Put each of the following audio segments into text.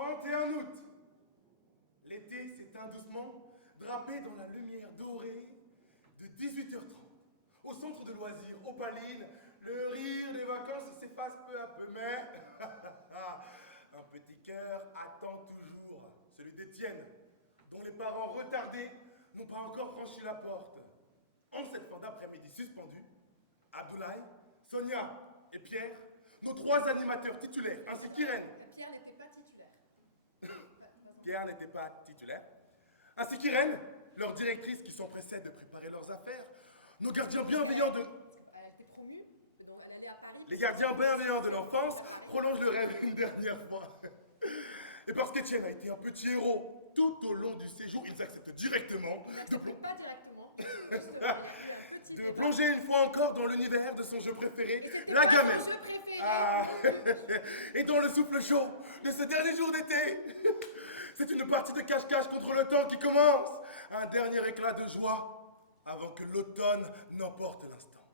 31 août. L'été s'éteint doucement, drapé dans la lumière dorée de 18h30. Au centre de loisirs, Opaline, le rire des vacances s'efface peu à peu, mais un petit cœur attend toujours, celui d'Étienne, dont les parents retardés n'ont pas encore franchi la porte. En cette fin d'après-midi suspendue, Abdoulaye, Sonia et Pierre, nos 3 animateurs titulaires, ainsi qu'Irène. Pierre n'était pas titulaire. Pierre n'était pas titulaire. Ainsi qu'Irène, leur directrice qui s'empressait de préparer leurs affaires, nos gardiens bienveillants de... Elle a été promue, donc elle allait à Paris. Les gardiens bienveillants de l'enfance prolongent le rêve une dernière fois. Et parce qu'Étienne a été un petit héros tout au long du séjour, ils acceptent directement Pas directement. de plonger une fois encore dans l'univers de son jeu préféré, la gamelle. Son jeu préféré. Ah. Et dans le souffle chaud de ce dernier jour d'été, c'est une partie de cache-cache contre le temps qui commence. Un dernier éclat de joie avant que l'automne n'emporte l'instant.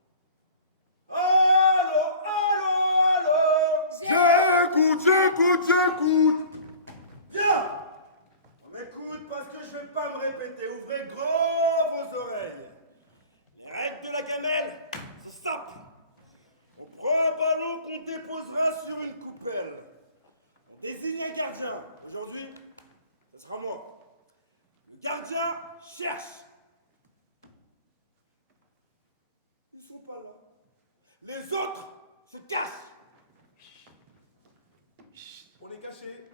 Allô, allô, allô. J'écoute. Bien. On m'écoute parce que je vais pas me répéter. Ouvrez grand vos oreilles. Les règles de la gamelle, c'est simple. On prend un ballon qu'on déposera sur une coupelle. On désigne un gardien. Aujourd'hui, ce sera moi. Le gardien cherche. Ils sont pas là. Les autres se cachent. On est caché.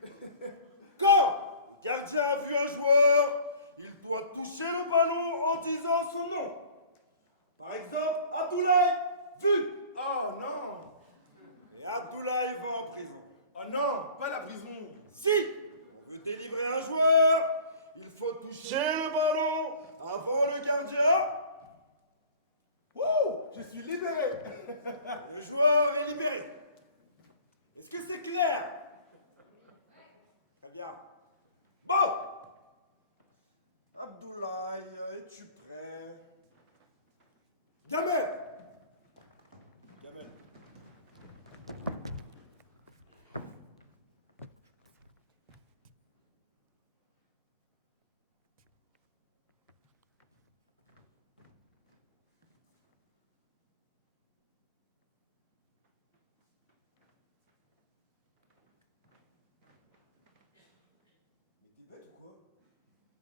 Quand le gardien a vu un joueur, il doit toucher le ballon en disant son nom. Par exemple, Abdoulaye, vu. Oh non. Et Abdoulaye va en prison. Oh non, pas la prison. Si on veut délivrer un joueur, il faut toucher le ballon avant le gardien. Wouh, je suis libéré. Le joueur est libéré. Est-ce que c'est clair? Très bien. Bon. Abdoulaye, es-tu prêt? Gamelle. Gamelle. Mais t'es bête ou quoi?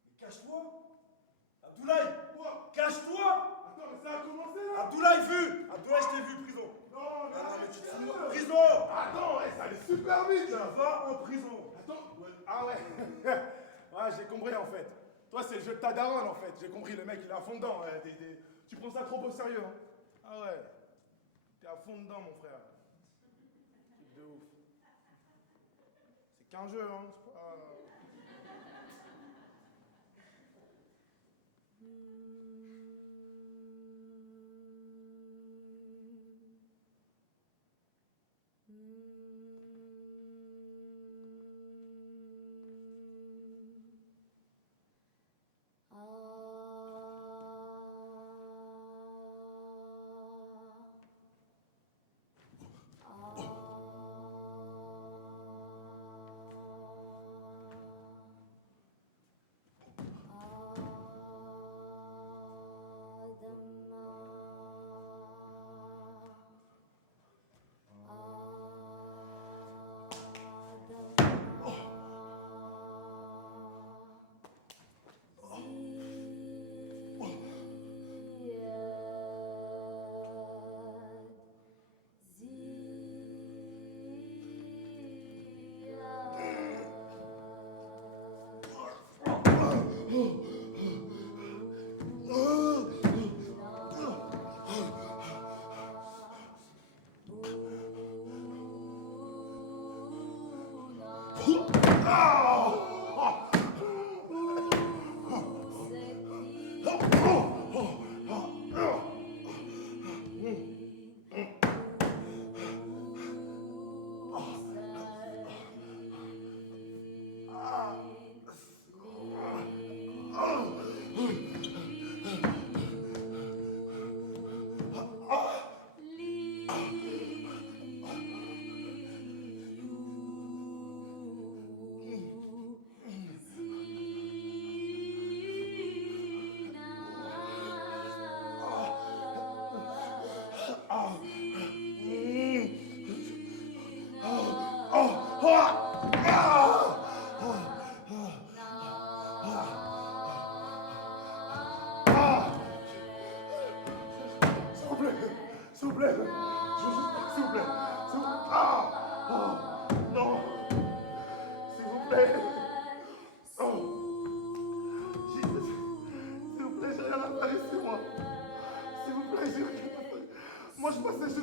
Mais cache-toi. Abdoulaye. Quoi? Cache-toi. Attends, mais ça a commencé là. Abdoulaye vu. Abdoulaye, je t'ai vu, prison. Non, Mais tu te fous de moi. sérieux. Prison. Attends, ouais, ça allait super vite Tu là. vas en prison. Attends, ouais. Ah ouais. Ouais, j'ai compris en fait. Toi, c'est le jeu de ta daronne en fait. J'ai compris, le mec il est à fond dedans. Ouais, tu prends ça trop au sérieux. Hein. Ah ouais. T'es à fond dedans, mon frère. Truc de ouf. C'est qu'un jeu, hein. C'est pas...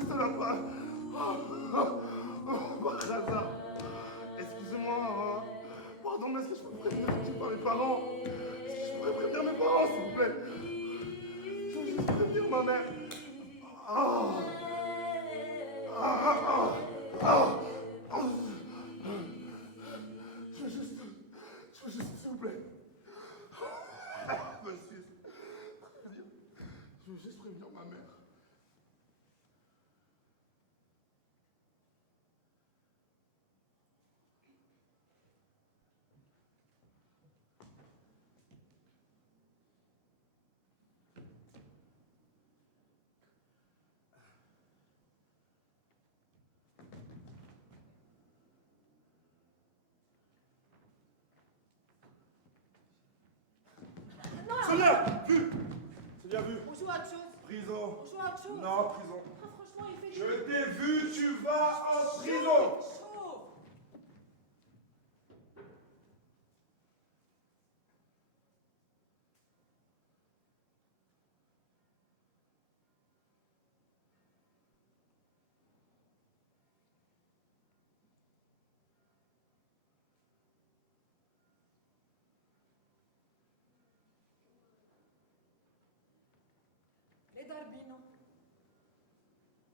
juste là-bas. Par hasard. Excusez-moi, maman. Pardon, mais est-ce que je peux prévenir mes parents? Est-ce que je pourrais prévenir mes parents, s'il vous plaît? Je veux juste prévenir ma mère. Je veux juste, s'il vous plaît. Monsieur, je veux juste prévenir ma mère. Sonia, vu. Sonia, vu. On joue à autre chose. Prison. On joue à autre chose. Non, prison. Ah, franchement, il fait Je t'ai vu, tu vas en prison. chaud. ليه ضاربينه؟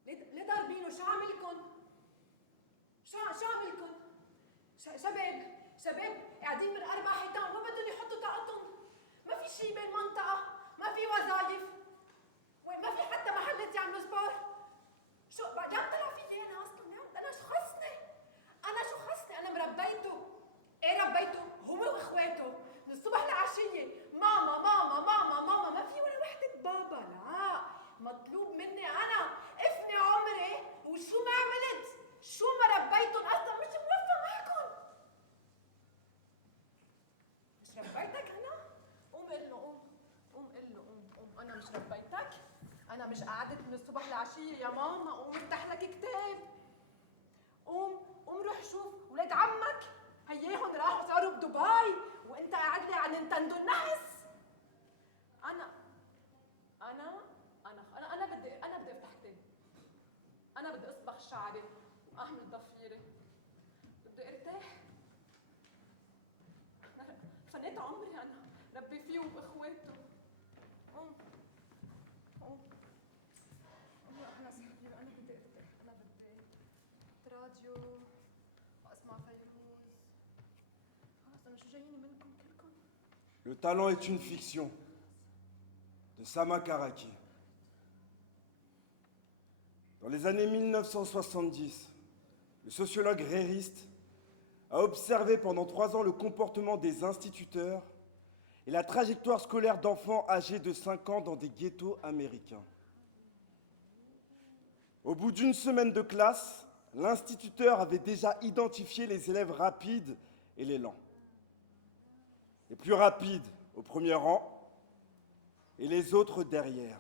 ليه ضاربينه؟ شو عاملكن؟ شو عاملكن؟ شباب قاعدين من 4 حيطان وما بدهم يحطوا طاقتهم. ما في شيء بالمنطقة، ما في وظايف، ما في حتى محلات يعملوا سبور. شو بعدين طلع فيي أنا أصلاً؟ أنا شو خصني؟ أنا مربيته. إيه ربيته؟ هو وإخواته من الصبح لعشية ماما ماما ماما ماما، ما في ولا وحدة بابا. لا، مطلوب مني أنا افني عمري وشو ما عملت، شو ما ربيتهم أصلاً مش موفى معكم. مش ربيتك أنا؟ قوم قل له قوم أنا مش ربيتك؟ أنا مش قعدت من الصبح لعشية يا ماما؟ قوم افتح لك كتاب. قوم روح شوف ولاد عمك، هياهم راحوا صاروا بدبي وانت قاعد لي على نينتندو النحس. انا بدي افتح كتاب. انا بدي اصبغ شعري واعمل ضفيري. بدي ارتاح. فنيت عمري انا ربي فيه وباخواته. قوم يا احلى صاحبي، انا بدي ارتاح. انا بدي راديو واسمع فيروز. خلص انا شو جاييني منكم كلكم؟ Le talent est une fiction de Sama Karaki. Dans les années 1970, le sociologue rériste a observé pendant 3 ans le comportement des instituteurs et la trajectoire scolaire d'enfants âgés de 5 ans dans des ghettos américains. Au bout d'une semaine de classe, l'instituteur avait déjà identifié les élèves rapides et les lents. Les plus rapides au premier rang et les autres derrière.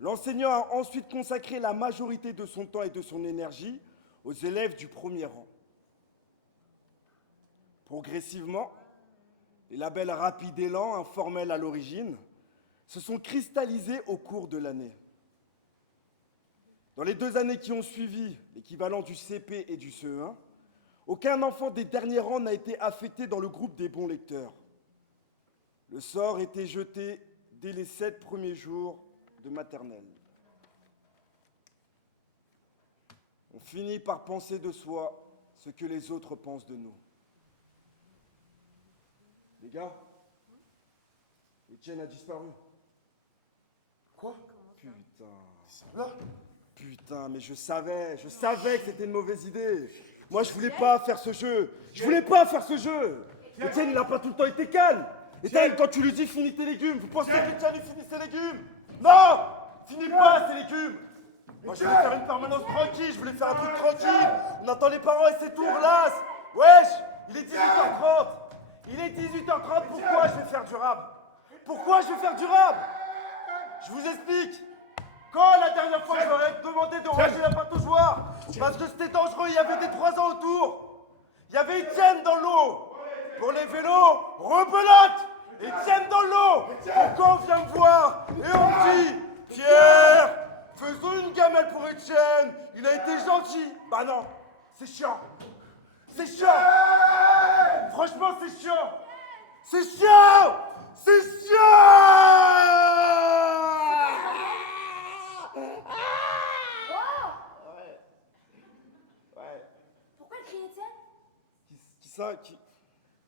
L'enseignant a ensuite consacré la majorité de son temps et de son énergie aux élèves du premier rang. Progressivement, les labels rapides et lents, informels à l'origine, se sont cristallisés au cours de l'année. Dans les 2 années qui ont suivi, l'équivalent du CP et du CE1, aucun enfant des derniers rangs n'a été affecté dans le groupe des bons lecteurs. Le sort était jeté dès les 7 premiers jours de maternelle. On finit par penser de soi ce que les autres pensent de nous. Les gars, Étienne a disparu. Quoi? Putain. Putain, mais je savais que c'était une mauvaise idée. Moi, je voulais pas faire ce jeu. Étienne, il n'a pas tout le temps été calme. Étienne, quand tu lui dis finis tes légumes, vous pensez qu'Étienne, il finit ses légumes? Non! Finis pas ses légumes! Moi, je voulais faire une permanence tranquille, je voulais faire un truc tranquille. On attend les parents et c'est tout, relasse. Wesh! Il est 18h30. Pourquoi je vais faire du rap? Je vous explique. Quand la dernière fois, je leur ai demandé de ranger la pâte aux joueurs, parce que c'était dangereux, il y avait des 3 ans autour. Il y avait Étienne dans l'eau. Pour les vélos, rebelote. Étienne dans l'eau. Pourquoi on vient me voir et on me dit, Pierre, faisons une gamelle pour Étienne. Il a été gentil. Bah non, c'est chiant. C'est chiant. Franchement, c'est chiant. C'est chiant. C'est chiant. Oh! Ouais. Pourquoi elle crie Étienne? Qui ça?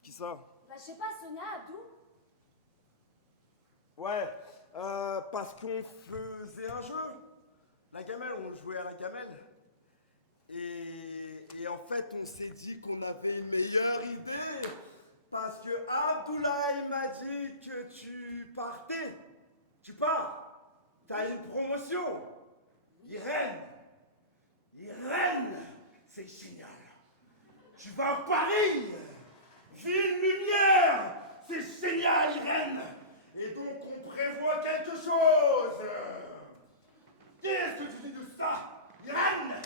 Qui ça? Bah, je sais pas, Sonia, Abdou? Ouais, parce qu'on faisait un jeu. La gamelle, on jouait à la gamelle. Et en fait, on s'est dit qu'on avait une meilleure idée. Parce que Abdoulaye m'a dit que tu partais. Tu pars. T'as une promotion. Irène. Irène, c'est génial. Tu vas à Paris. Ville lumière. C'est génial, Irène. Et donc, on prévoit quelque chose. Qu'est-ce que tu dis de ça, Irène?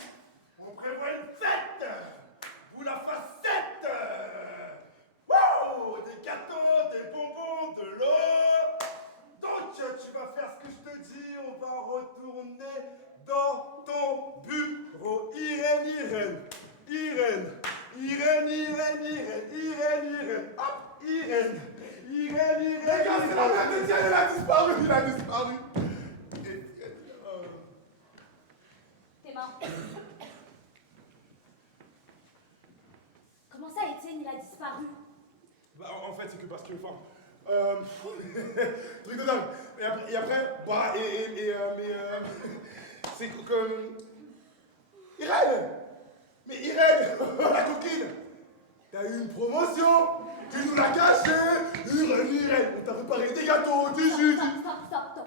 On prévoit une fête. Vous la facette. Wow, des gâteaux, des bonbons, de l'eau. Donc, tu vas faire ce que je te dis. On va retourner dans ton bureau. Irène, Irène. Irène. Irène, Irène, Irène. Irène, Irène. Hop, Irène. Irène, Irène. Les gars, c'est la mère d'Étienne, il a disparu, il a disparu. Tes mains. Comment ça, Étienne, il a disparu? Bah, en fait, c'est que parce que, enfin, truc de dingue. Et après, bah, c'est comme, Irène! Mais Irène, la coquine, t'as eu une promotion, tu nous l'as cachée, Irène, on t'a préparé des gâteaux, du jus. Stop.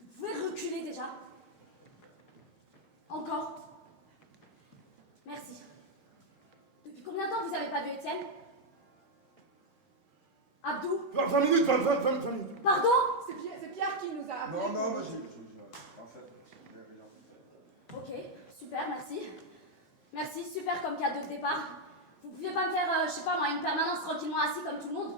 Vous pouvez reculer déjà? Encore? Merci. Depuis combien de temps vous avez pas vu Étienne? Abdou? 20 minutes, 20 minutes. Pardon? C'est Pierre qui nous a appelés. Non, j'ai. En fait, Ok, super, merci. Merci, super comme cadeau de départ. Vous pouviez pas me faire, je sais pas moi, une permanence tranquillement assis comme tout le monde?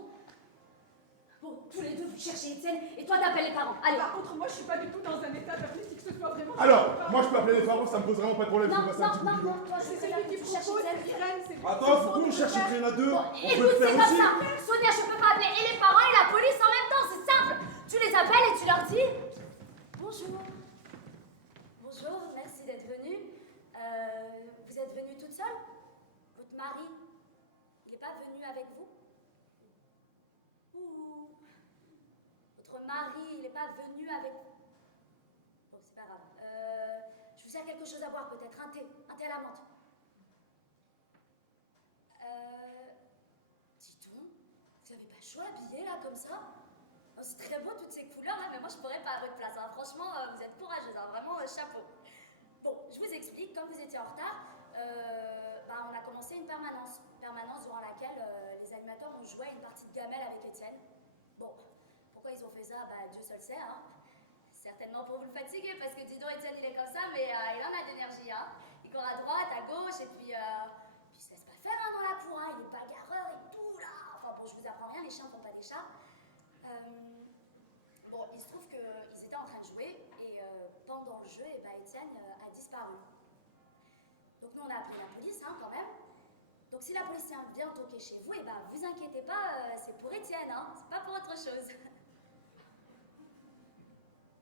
Bon, tous les deux vous cherchez Étienne et toi t'appelles les parents. Allez. Par contre, moi, je suis pas du tout dans un état d'appeler qui que ce soit vraiment. Alors, moi je peux appeler les parents, ça me pose vraiment pas de problème. Non, je peux passer un petit coup de boulot. toi je C'est sais celui qui tu cherches propose, Étienne. Irène, c'est Attends, pourquoi on cherche Étienne à deux? Bon, On peut écoute, le c'est faire comme aussi. ça. Sonia, je peux pas appeler et les parents et la police en même temps, c'est simple. Tu les appelles et tu leur dis bonjour. Bonjour, merci d'être venue. Vous êtes venue toute seule? Votre mari, il n'est pas venu avec vous? Ouh. Votre mari, il n'est pas venu avec vous? Bon, c'est pas grave. Je vous sers quelque chose à boire peut-être, un thé à la menthe. Dis donc, vous avez pas chaud habillé là comme ça? Oh, c'est très beau toutes ces couleurs là, mais moi je pourrais pas à votre place. Hein. Franchement, vous êtes courageuse, hein. Vraiment chapeau. Bon, je vous explique, comme vous étiez en retard, on a commencé une permanence durant laquelle les animateurs ont joué à une partie de gamelle avec Étienne. Bon, pourquoi ils ont fait ça? Dieu seul sait, hein. Certainement pour vous le fatiguer, parce que dis donc, Étienne il est comme ça, mais il en a d'énergie, hein. Il court à droite, à gauche, et puis il se laisse pas faire hein, dans la cour, hein. Il est bagarreur et tout, là. Enfin bon, je vous apprends rien, les chiens font pas des chats. Bon, il se trouve qu'ils étaient en train de jouer, et pendant le jeu, Étienne a disparu. Donc nous, on a appelé la police, hein, quand même. Donc si la police vient toquer chez vous, vous inquiétez pas, c'est pour Étienne, hein. C'est pas pour autre chose.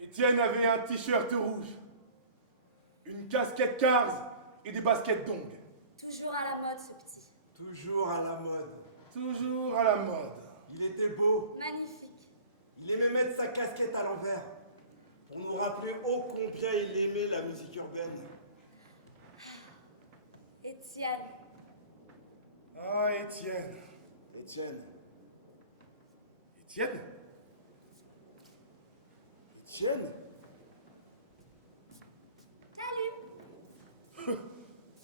Étienne avait un t-shirt rouge, une casquette Cars et des baskets Dong. Toujours à la mode, ce petit. Toujours à la mode. Toujours à la mode. Il était beau. Magnifique. Il aimait mettre sa casquette à l'envers. Pour nous rappeler ô combien il aimait la musique urbaine. Étienne. Ah, Étienne. Étienne. Étienne? Étienne? Salut.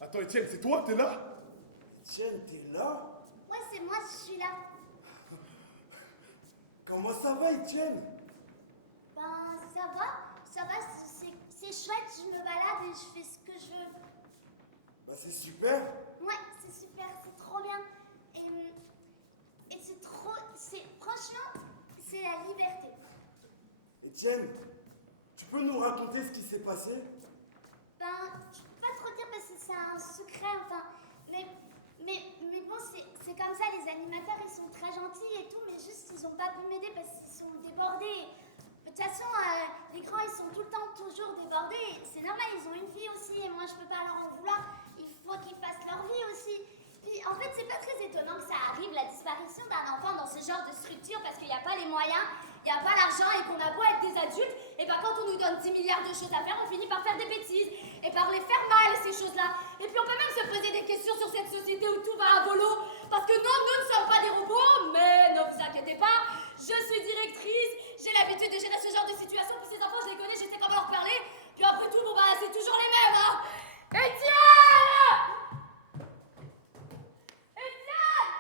Attends, Étienne, c'est toi? T'es là? Étienne, t'es là? Ouais, c'est moi, je suis là. Comment ça va, Étienne? Ben, ça va, c'est chouette, je me balade et je fais ce que je veux. Bah, c'est super. Ouais, c'est super, c'est trop bien. Et franchement, c'est la liberté. Étienne, tu peux nous raconter ce qui s'est passé? c'est un secret, enfin. Mais bon, c'est comme ça, les animateurs, ils sont très gentils et tout, mais juste, ils ont pas pu m'aider parce qu'ils sont débordés. De toute façon, les grands, ils sont tout le temps toujours débordés. C'est normal, ils ont une vie aussi, et moi, je peux pas leur en vouloir. Il faut qu'ils fassent leur vie aussi. Puis, en fait, c'est pas très étonnant que ça arrive, la disparition d'un enfant dans ce genre de structure, parce qu'il n'y a pas les moyens, il n'y a pas l'argent, et qu'on a beau être des adultes, et ben quand on nous donne 10 milliards de choses à faire, on finit par faire des bêtises, et par les faire mal, ces choses-là. Et puis, on peut même se poser des questions sur cette société où tout va à volo, parce que non, nous ne sommes pas des robots, mais ne vous inquiétez pas, je suis directrice, j'ai l'habitude de gérer ce genre de situation, puis ces enfants, je les connais, je sais comment leur parler, puis après tout, bon bah, c'est toujours les mêmes, hein. Étienne! Étienne!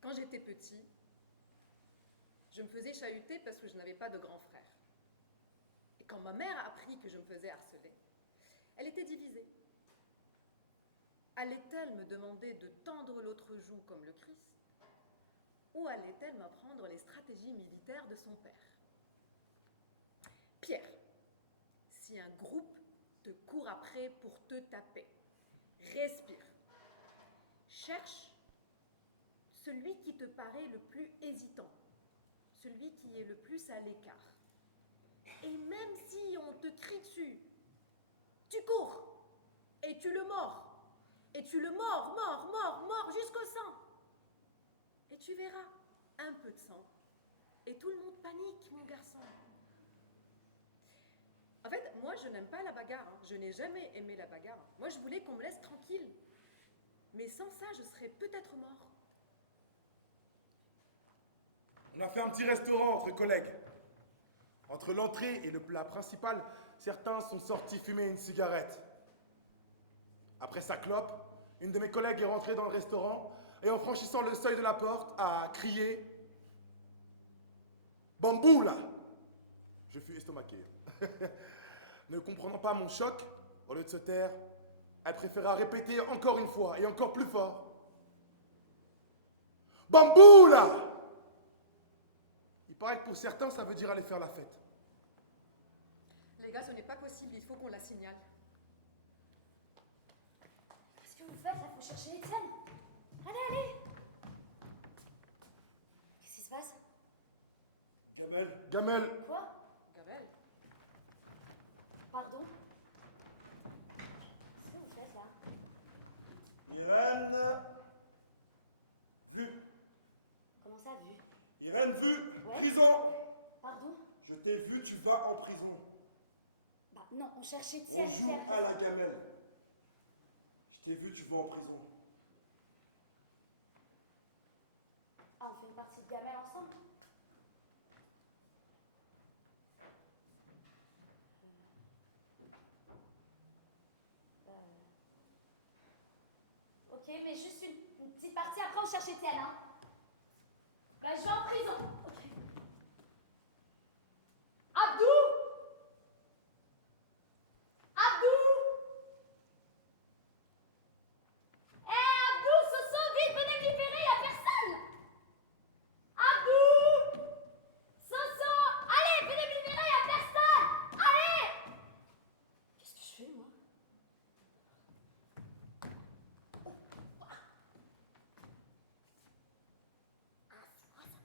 Quand j'étais petit, je me faisais chahuter parce que je n'avais pas de grand frère. Et quand ma mère a appris que je me faisais harceler, elle était divisée. Allait-elle me demander de tendre l'autre joue comme le Christ, ou allait-elle m'apprendre les stratégies militaires de son père? Pierre, si un groupe te court après pour te taper, respire. Cherche celui qui te paraît le plus hésitant, celui qui est le plus à l'écart. Et même si on te crie dessus, tu cours et tu le mords. Et tu le mords jusqu'au sang. Et tu verras un peu de sang. Et tout le monde panique, mon garçon. En fait, moi, je n'aime pas la bagarre. Hein. Je n'ai jamais aimé la bagarre. Moi, je voulais qu'on me laisse tranquille. Mais sans ça, je serais peut-être mort. On a fait un petit restaurant entre collègues. Entre l'entrée et le plat principal, certains sont sortis fumer une cigarette. Après sa clope, une de mes collègues est rentrée dans le restaurant et en franchissant le seuil de la porte, a crié « Bambou, là !» Je fus estomaqué. Ne comprenant pas mon choc, au lieu de se taire, elle préféra répéter encore une fois et encore plus fort « Bambou, là !» Il paraît que pour certains, ça veut dire aller faire la fête. Les gars, ce n'est pas possible, il faut qu'on la signale. Qu'est-ce que vous faites là? Faut chercher Étienne. Allez! Qu'est-ce qui se passe? Gamel, Quoi? Gabriel, Pardon? Qu'est-ce que vous faites là? Irène, vu. Comment ça, vu? Irène, vu. Ouais. Prison. Pardon? Je t'ai vu, tu vas en prison. Bah non, on cherche On Étienne. joue à la gamelle. Je t'ai vu, tu vas en prison. Ah, on fait une partie de gamelle ensemble? Ok, mais juste une petite partie, après on cherche Étienne, hein. Bah, je vais en prison. Ok. Abdou! Abdou! Abdou, Soso, vite, venez me libérer, y'a personne! Abdou! Soso, allez, venez me libérer, y'a personne! Allez! Qu'est-ce que je fais, moi? Ah, c'est moi, ça.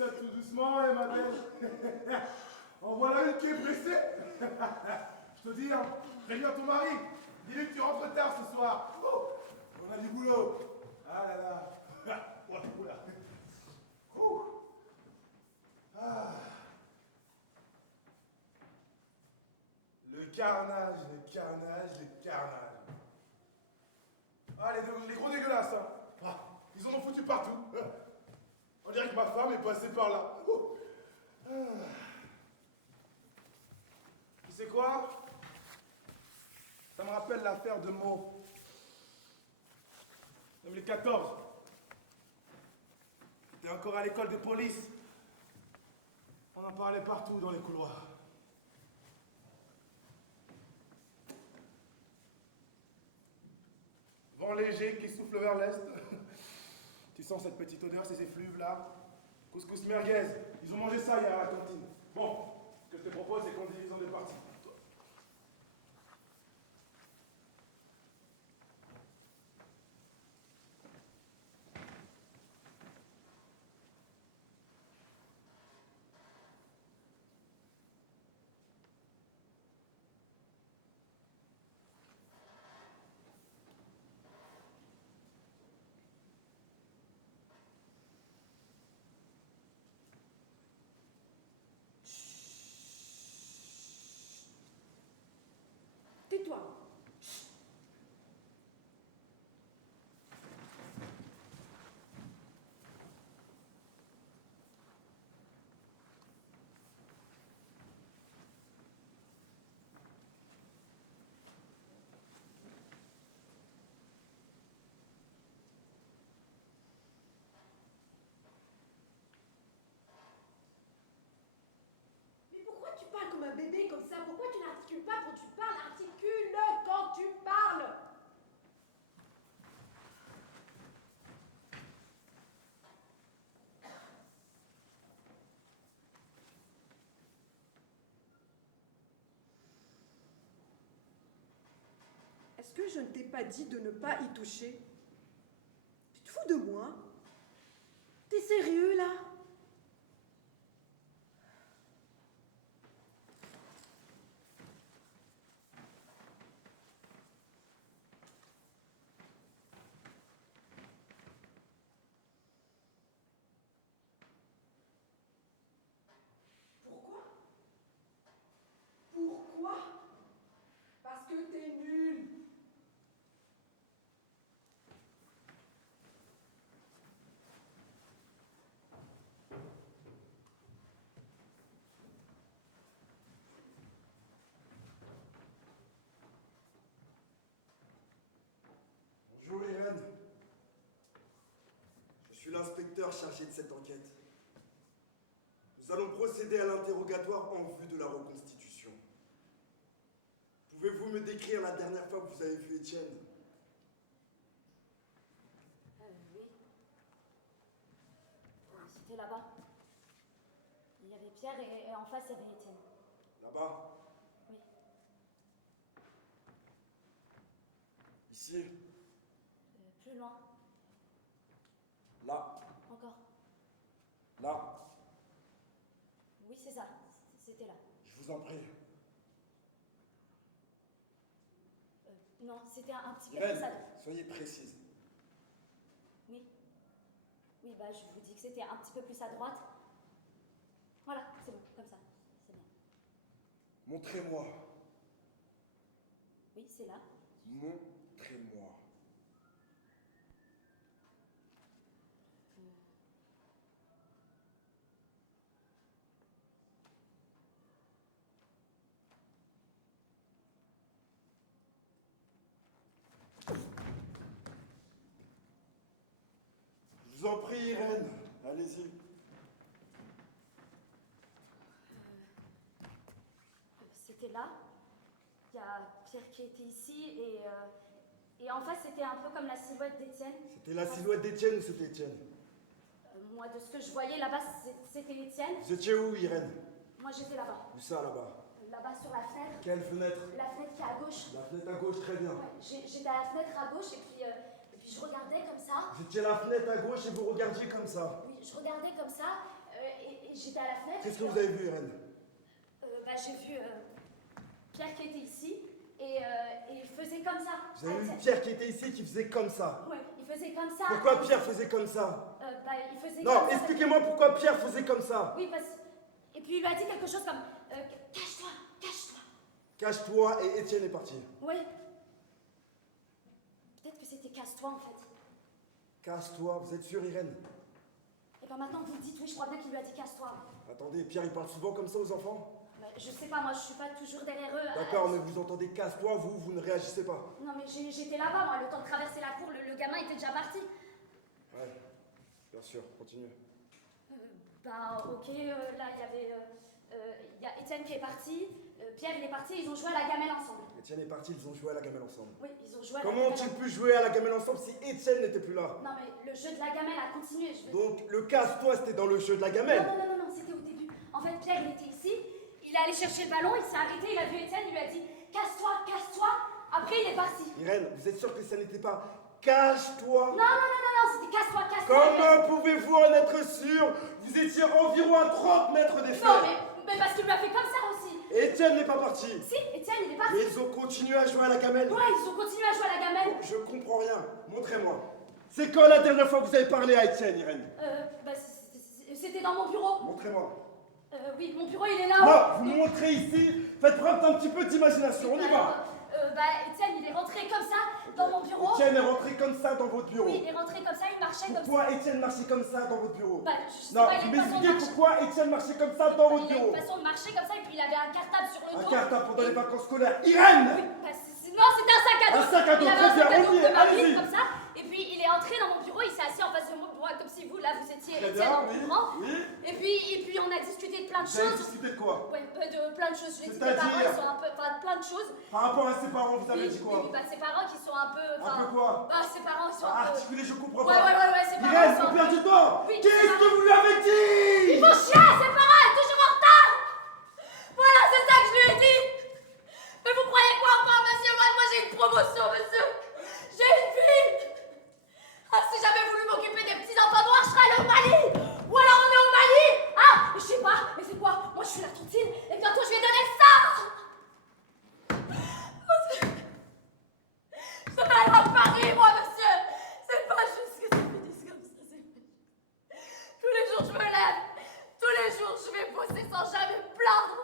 ça tout doucement, hein, ma belle. En voilà une qui est pressée. Je te dis, hein, préviens ton mari. Dis-lui que tu rentres tard ce soir. Oh, on a du boulot. Ah là là. Oula. Ouh. Ah. Le carnage, le carnage, le carnage. Ah, les gros dégueulasses, hein. Ah, ils en ont foutu partout. On dirait que ma femme est passée par là. Ouh. Ah. Tu sais quoi? Ça me rappelle l'affaire de Mo. 2014. J'étais encore à l'école de police. On en parlait partout dans les couloirs. Vent léger qui souffle vers l'est. Tu sens cette petite odeur, ces effluves là? Couscous merguez. Ils ont mangé ça hier à la cantine. Bon, ce que je te propose, c'est qu'on divise en deux parties. Tais-toi. Mais pourquoi tu parles comme un bébé comme ça? Pourquoi tu n'articules pas quand tu parles? Articule quand tu parles! Est-ce que je ne t'ai pas dit de ne pas y toucher? Tu te fous de moi? T'es sérieux là? Pourquoi? Pourquoi? Parce que t'es nul. Bonjour Irène. Je suis l'inspecteur chargé de cette enquête. Nous allons procéder à l'interrogatoire en vue de la reconstitution. Pouvez-vous me décrire la dernière fois que vous avez vu Étienne? Oui. C'était là-bas. Il y avait Pierre et en face, il y avait Étienne. Là-bas? Oui. Ici? Plus loin. Là? Encore. Là? Oui, c'est ça. C'était là. Je vous en prie. Non, c'était un petit peu plus à Irène, droite. soyez précise. Oui. Oui, bah je vous dis que c'était un petit peu plus à droite. Voilà, c'est bon, comme ça. C'est bien. Montrez-moi. Oui, c'est là. Montrez-moi. Je vous en prie, Irène. Allez-y. C'était là. Il y a Pierre qui était ici et en face, c'était un peu comme la silhouette d'Étienne. C'était la silhouette d'Étienne ou c'était Étienne? Moi, de ce que je voyais là-bas, c'était Étienne. Vous étiez où, Irène? Moi, j'étais là-bas. Où ça, là-bas? Là-bas sur la fenêtre. Quelle fenêtre? La fenêtre qui est à gauche. La fenêtre à gauche, très bien. Ouais, j'étais à la fenêtre à gauche et puis je regardais comme ça. Vous étiez à la fenêtre à gauche et vous regardiez comme ça. Oui, je regardais comme ça j'étais à la fenêtre. Qu'est-ce que vous avez vu, Irène? Bah, j'ai vu Pierre qui était ici et il faisait comme ça. Vous avez vu Pierre qui était ici qui faisait comme ça? Ouais, il faisait comme ça. Pourquoi Pierre faisait comme ça? Bah, il faisait Non, comme ça. expliquez-moi pourquoi Pierre faisait comme ça. Oui, parce... Et puis il lui a dit quelque chose comme cache-toi, cache-toi. Cache-toi et Étienne est parti. Ouais. Peut-être que c'était casse-toi en fait. Casse-toi, vous êtes sûr, Irène? Et ben maintenant que vous le dites, oui, je crois bien qu'il lui a dit casse-toi. Attendez, Pierre il parle souvent comme ça aux enfants? Mais je sais pas, moi je suis pas toujours derrière eux. D'accord, mais vous entendez casse-toi, vous ne réagissez pas. Non mais j'étais là-bas, moi, le temps de traverser la cour, le gamin était déjà parti. Ouais, bien sûr, continuez. Bah ok, là il y a Étienne qui est parti, Pierre il est parti, ils ont joué à la gamelle ensemble. Étienne est parti, ils ont joué à la gamelle ensemble. Oui, ils ont joué à la Comment gamelle ont-ils ensemble. pu jouer à la gamelle ensemble si Étienne n'était plus là? Non mais le jeu de la gamelle a continué, je veux dire. Donc le casse-toi c'était dans le jeu de la gamelle? Non, c'était au début. En fait, Pierre il était ici, il est allé chercher le ballon, il s'est arrêté, il a vu Étienne, il lui a dit casse-toi, casse-toi. Après il est parti. Irène, vous êtes sûr que ça n'était pas cache-toi? Non, c'était casse-toi, casse-toi. Comment pouvez-vous en être sûr? Vous étiez environ à 30 mètres des faits. Non mais parce qu'il lui a fait comme ça aussi. Étienne n'est pas parti. Si, Étienne il est parti. Mais ils ont continué à jouer à la gamelle. Ouais, ils ont continué à jouer à la gamelle. Je comprends rien. Montrez-moi. C'est quand la dernière fois que vous avez parlé à Étienne, Irène? Bah c'était dans mon bureau. Montrez-moi. Oui, mon bureau il est là-haut. Non, vous montrez ici. Faites preuve d'un petit peu d'imagination. On y va. Étienne il est rentré comme ça dans mon bureau. Étienne est rentré comme ça dans votre bureau. Oui, il est rentré comme ça, il marchait comme ça. Pourquoi Étienne marchait comme ça dans votre bureau? Bah, je sais Non, pas, vous il a une façon de m'expliquez marcher. pourquoi Étienne marchait comme ça dans votre Il a bureau? une façon de marcher comme ça et puis il avait un cartable sur le Un dos. cartable pendant les vacances scolaires. Irène! Oui, bah, non, c'était un sac à dos. Un sac à dos, Il avait très un bien, sac à dos on y est, de ma allez-y. vie, comme ça. Et puis il est entré dans mon bureau, il s'est assis en face de moi comme si vous, là, vous étiez Très Étienne bien, en oui, courant. oui. Et puis on a discuté de plein de Vous avez choses. discuté de quoi? Ouais, de plein de choses. Je lui ai dit que C'est-à-dire mes parents, ils sont un peu... Enfin, plein de choses. Par rapport à ses parents, vous avez Oui, dit quoi? oui, bah, ses parents qui sont un peu... Un peu quoi? Bah, ses parents, ils sont un peu... Articulez, je comprends Ouais, pas. ses parents, Irène, ils sont vous un perdez peu... du temps. Oui, Qu'est-ce que vous lui avez Ils dit? font chier, ses parents, elle est toujours en retard. Voilà, c'est ça que je lui ai dit. Mais vous croyez quoi encore, monsieur? Moi j'ai une promotion, monsieur. J'ai une fille. Ah, si j'avais voulu m'occuper des petits enfants noirs, je serais allée au Mali. Ou alors on est au Mali. Ah, je sais pas, mais c'est quoi? Moi je suis la tontine et bientôt je vais donner le sang. Je vais aller à Paris, moi, monsieur. C'est pas juste que ça finisse comme ça, c'est pas... Tous les jours je me lève. Tous les jours je vais bosser sans jamais me plaindre.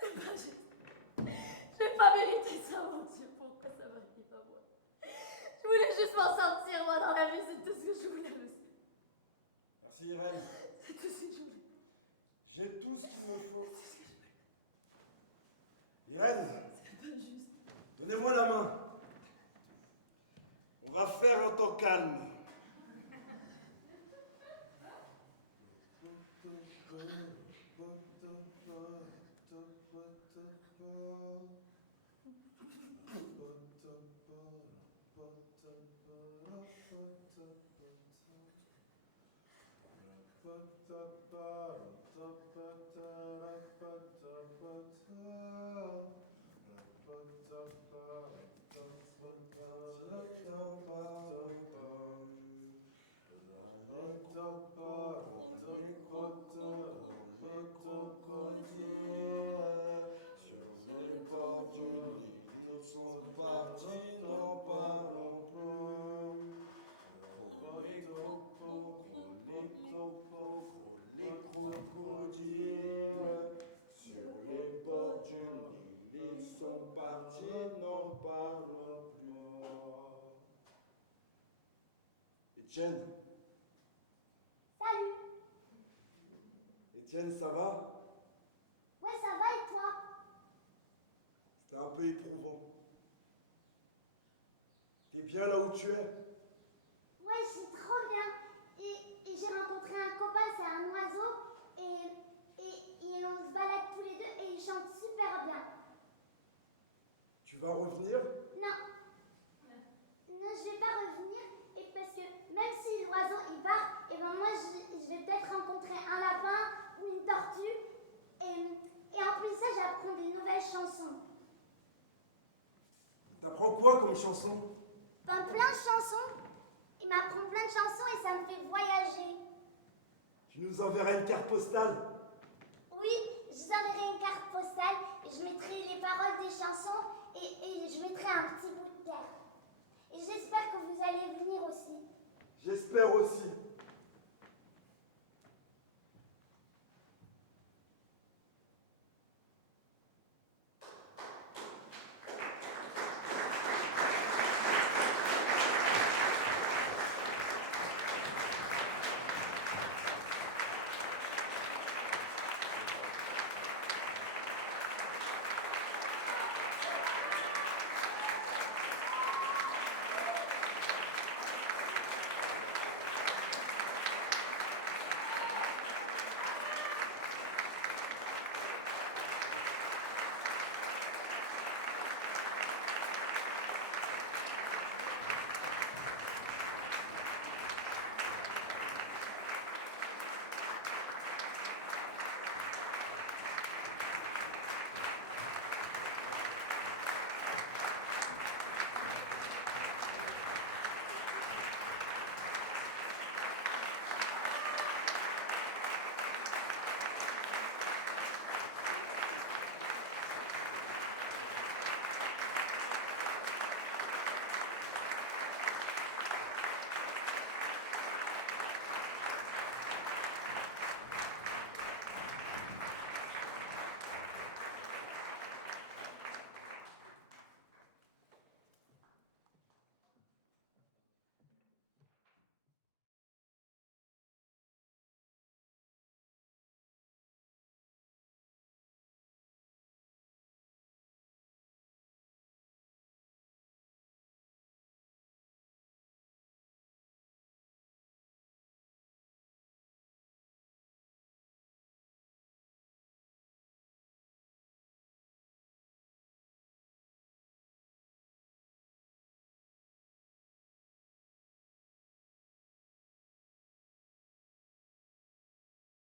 C'est pas juste. J'ai pas mérité ça, mon Dieu. Pourquoi ça m'arrive à moi? Je voulais juste m'en sortir, moi, dans la vie. C'est tout ce que je voulais, monsieur. Merci Irène. C'est tout ce que je voulais. J'ai tout ce qu'il me faut. Irène, C'est pas juste. donnez-moi la main. On va faire un temps calme. Étienne. Salut. Étienne, ça va? Ouais, ça va et toi? C'était un peu éprouvant. T'es bien là où tu es? Ouais, je suis trop bien. Et j'ai rencontré un copain, c'est un oiseau. Et on se balade tous les deux et il chante super bien. Tu vas revenir? Non. Non, je vais pas revenir. Et parce que même si l'oiseau il part, et ben moi je vais peut-être rencontrer un lapin ou une tortue. Et en plus de ça, j'apprends des nouvelles chansons. T'apprends quoi comme chanson? Ben, plein de chansons. Il m'apprend plein de chansons et ça me fait voyager. Tu nous enverras une carte postale? Oui, je vous enverrai une carte postale et je mettrai les paroles des chansons et je mettrai un petit bout de terre. Et j'espère que vous allez venir